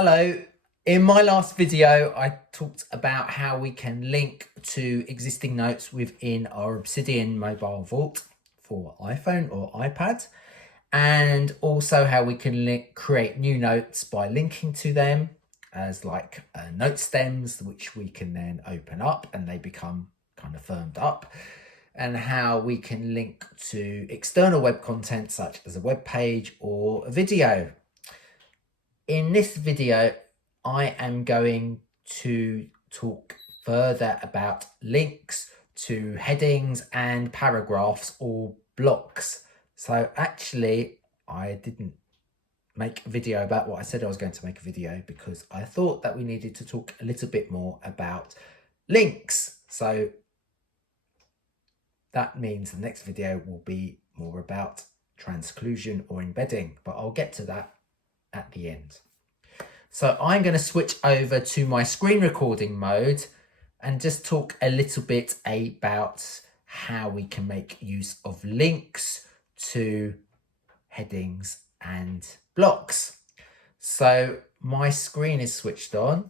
Hello. In my last video, I talked about how we can link to existing notes within our Obsidian mobile vault for iPhone or iPad, and also how we can create new notes by linking to them as like note stems, which we can then open up and they become kind of firmed up, and how we can link to external web content such as a web page or a video. In this video, I am going to talk further about links to headings and paragraphs or blocks. So actually, I didn't make a video about what I said I was going to make a video because I thought that we needed to talk a little bit more about links. So that means the next video will be more about transclusion or embedding, but I'll get to that at the end. So I'm going to switch over to my screen recording mode and just talk a little bit about how we can make use of links to headings and blocks. So my screen is switched on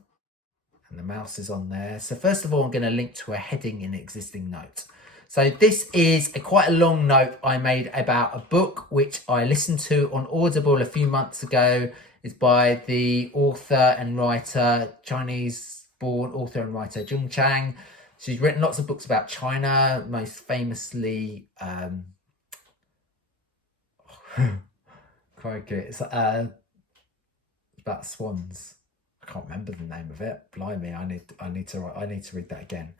and the mouse is on there. So first of all, I'm going to link to a heading in an existing note. So this is quite a long note I made about a book which I listened to on Audible a few months ago. It's by the author and writer, Chinese-born author and writer Jung Chang. She's written lots of books about China, most famously, crikey, it's about swans. I can't remember the name of it. Blimey, I need to read that again.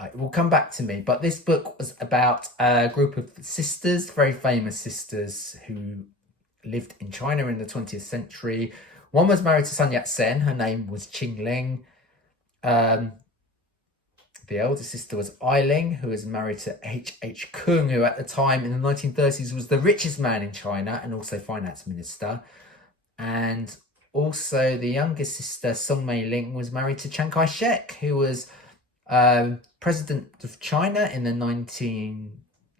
It will come back to me, but this book was about a group of sisters, very famous sisters who lived in China in the 20th century. One was married to Sun Yat-sen. Her name was Qing Ling. The elder sister was Ai Ling, who was married to H. Kung, who at the time in the 1930s was the richest man in China and also finance minister. And also the youngest sister, Song Mei-ling, was married to Chiang Kai-shek, who was president of China in the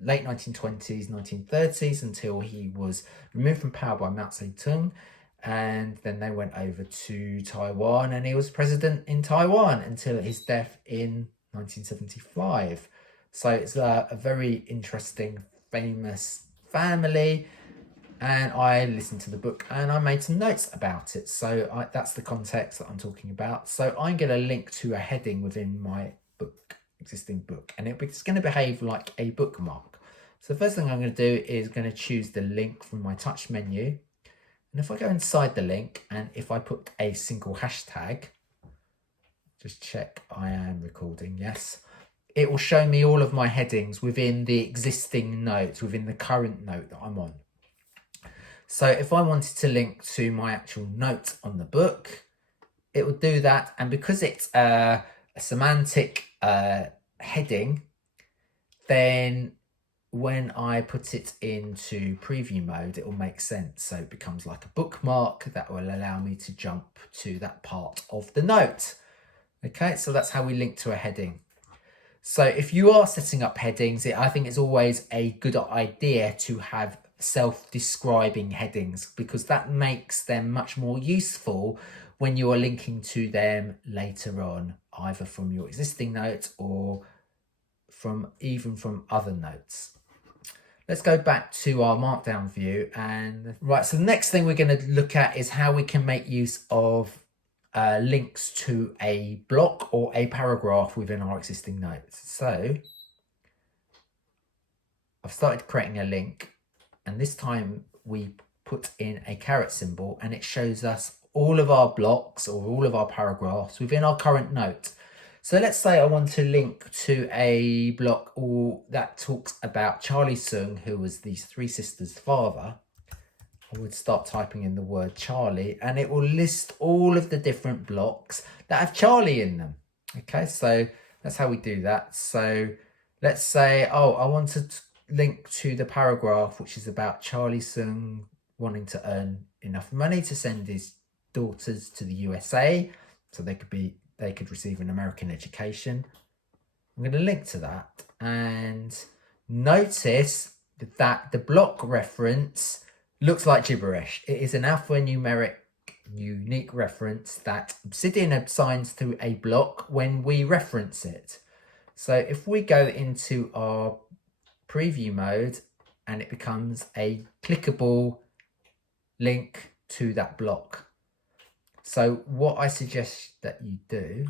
late 1920s, 1930s, until he was removed from power by Mao Zedong. And then they went over to Taiwan and he was president in Taiwan until his death in 1975. So it's a very interesting, famous family. And I listened to the book and I made some notes about it. So that's the context that I'm talking about. So I'm going to link to a heading within my existing book, and it's going to behave like a bookmark. So the first thing I'm going to do is going to choose the link from my touch menu. And if I go inside the link and if I put a single hashtag, just check I am recording, yes, it will show me all of my headings within the existing note, within the current note that I'm on. So if I wanted to link to my actual note on the book, it would do that. And because it's a semantic heading, then when I put it into preview mode, it will make sense. So it becomes like a bookmark that will allow me to jump to that part of the note. Okay, so that's how we link to a heading. So if you are setting up headings, I think it's always a good idea to have self-describing headings, because that makes them much more useful when you are linking to them later on, either from your existing notes or even from other notes. Let's go back to our markdown view. And right, so the next thing we're going to look at is how we can make use of links to a block or a paragraph within our existing notes. So I've started creating a link, and this time we put in a caret symbol and it shows us all of our blocks or all of our paragraphs within our current note. So let's say I want to link to a block that talks about Charlie Sung, who was these three sisters' father. I would start typing in the word Charlie and it will list all of the different blocks that have Charlie in them. Okay, so that's how we do that. So let's say, I want to link to the paragraph which is about Charlie Sung wanting to earn enough money to send his daughters to the USA so they could receive an American education. I'm going to link to that, and notice that the block reference looks like gibberish. It is an alphanumeric unique reference that Obsidian assigns to a block when we reference it. So if we go into our preview mode and it becomes a clickable link to that block. So what I suggest that you do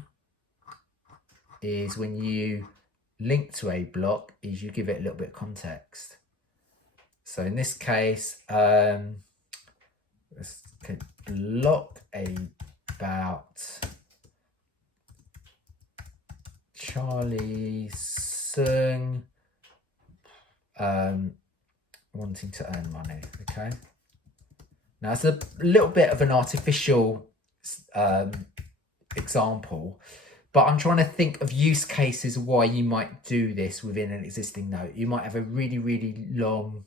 is when you link to a block is you give it a little bit of context. So in this case, let's block about Charlie Sung wanting to earn money. Okay, now it's a little bit of an artificial example, but I'm trying to think of use cases why you might do this within an existing note. You might have a really long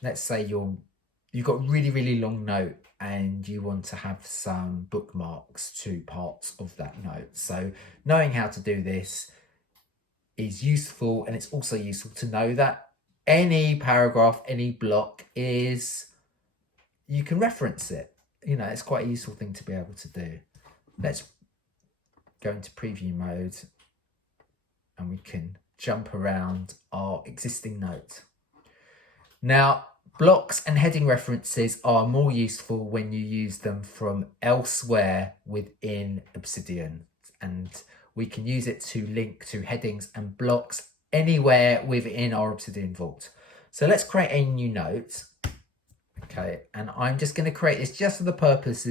let's say you've got a really long note and you want to have some bookmarks to parts of that note. So knowing how to do this is useful, and it's also useful to know that any paragraph, any block is, you can reference it. You know, it's quite a useful thing to be able to do. Let's go into preview mode and we can jump around our existing note. Now, blocks and heading references are more useful when you use them from elsewhere within Obsidian, and we can use it to link to headings and blocks anywhere within our Obsidian vault. So let's create a new note. Okay, and I'm just going to create this just for the purpose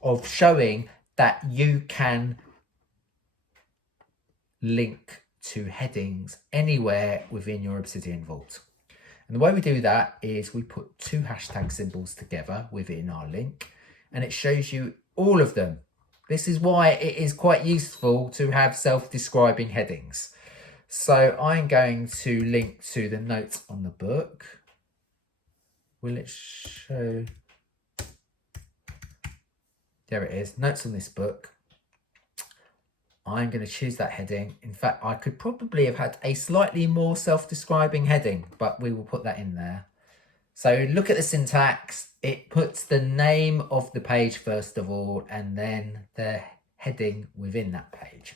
of showing that you can link to headings anywhere within your Obsidian vault. And the way we do that is we put two hashtag symbols together within our link, and it shows you all of them. This is why it is quite useful to have self-describing headings. So I'm going to link to the notes on the book. Will it show? There it is, notes on this book. I'm going to choose that heading. In fact, I could probably have had a slightly more self-describing heading, but we will put that in there. So look at the syntax. It puts the name of the page first of all, and then the heading within that page.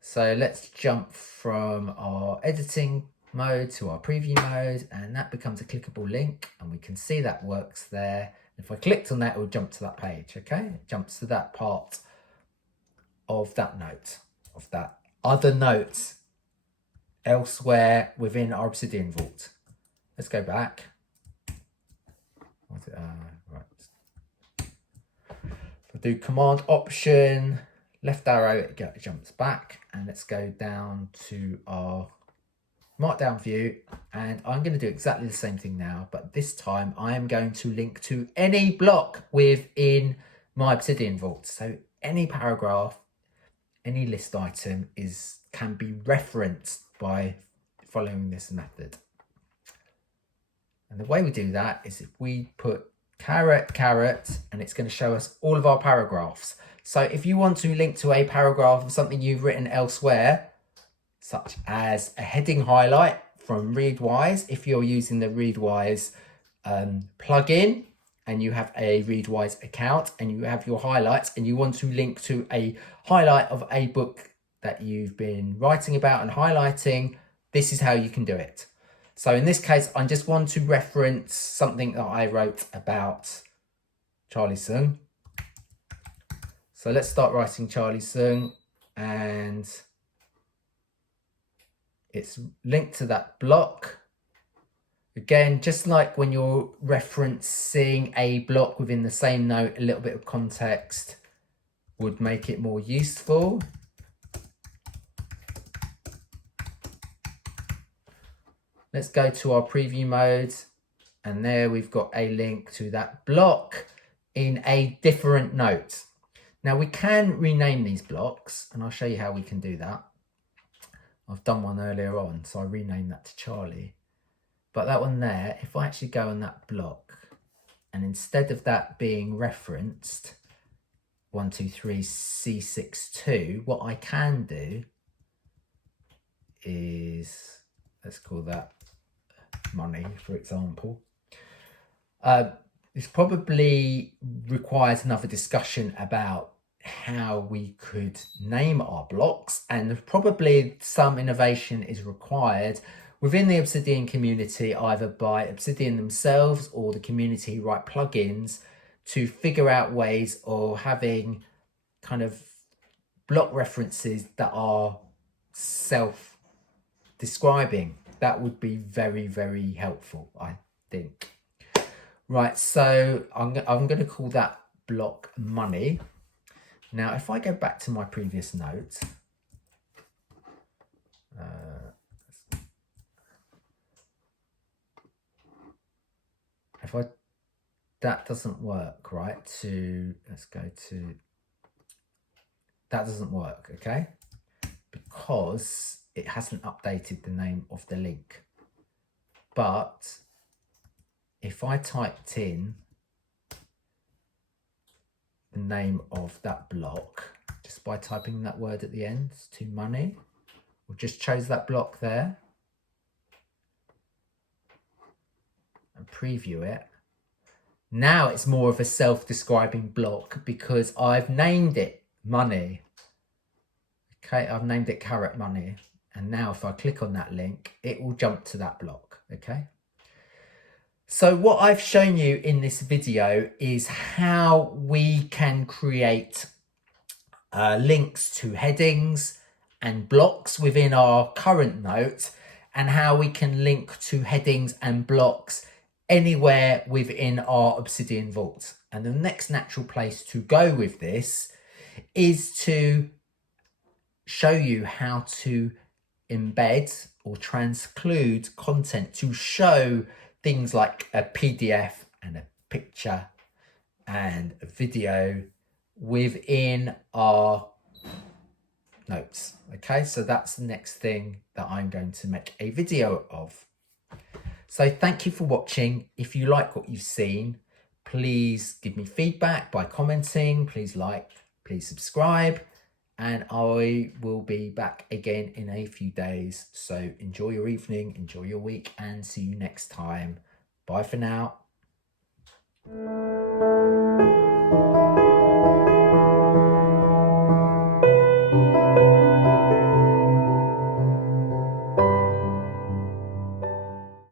So let's jump from our editing mode to our preview mode, and that becomes a clickable link, and we can see that works there. If I clicked on that, it will jump to that page. Okay, it jumps to that part of that note, of that other note elsewhere within our Obsidian vault. Let's go back. Right. If I do Command Option left arrow, it jumps back, and let's go down to our Markdown view, and I'm going to do exactly the same thing now, but this time I am going to link to any block within my Obsidian vault. So any paragraph, any list item can be referenced by following this method. And the way we do that is if we put caret, and it's going to show us all of our paragraphs. So if you want to link to a paragraph of something you've written elsewhere, such as a heading highlight from Readwise, if you're using the Readwise plugin, and you have a Readwise account and you have your highlights and you want to link to a highlight of a book that you've been writing about and highlighting, this is how you can do it. So in this case, I just want to reference something that I wrote about Charlie Sung. So let's start writing Charlie Sung, and it's linked to that block. Again, just like when you're referencing a block within the same note, a little bit of context would make it more useful. Let's go to our preview mode, and there we've got a link to that block in a different note. Now we can rename these blocks, and I'll show you how we can do that. I've done one earlier on, so I renamed that to Charlie. But that one there, if I actually go on that block, and instead of that being referenced 123 C62, what I can do is, let's call that money, for example. This probably requires another discussion about how we could name our blocks, and probably some innovation is required within the Obsidian community, either by Obsidian themselves or the community who write plugins, to figure out ways of having kind of block references that are self-describing. That would be very, very helpful, I think. Right, so I'm going to call that block money. Now, if I go back to my previous note, that doesn't work, right? Let's go to, that doesn't work, okay? Because it hasn't updated the name of the link. But if I typed in the name of that block, just by typing that word at the end, to money, we just chose that block there and preview it. Now it's more of a self-describing block because I've named it money. Okay, I've named it carrot money. And now if I click on that link, it will jump to that block, okay? So what I've shown you in this video is how we can create links to headings and blocks within our current note, and how we can link to headings and blocks anywhere within our Obsidian vault. And the next natural place to go with this is to show you how to embed or transclude content to show things like a PDF and a picture and a video within our notes. Okay, so that's the next thing that I'm going to make a video of. So thank you for watching. If you like what you've seen, please give me feedback by commenting. Please like, please subscribe, and I will be back again in a few days. So enjoy your evening, enjoy your week, and see you next time. Bye for now.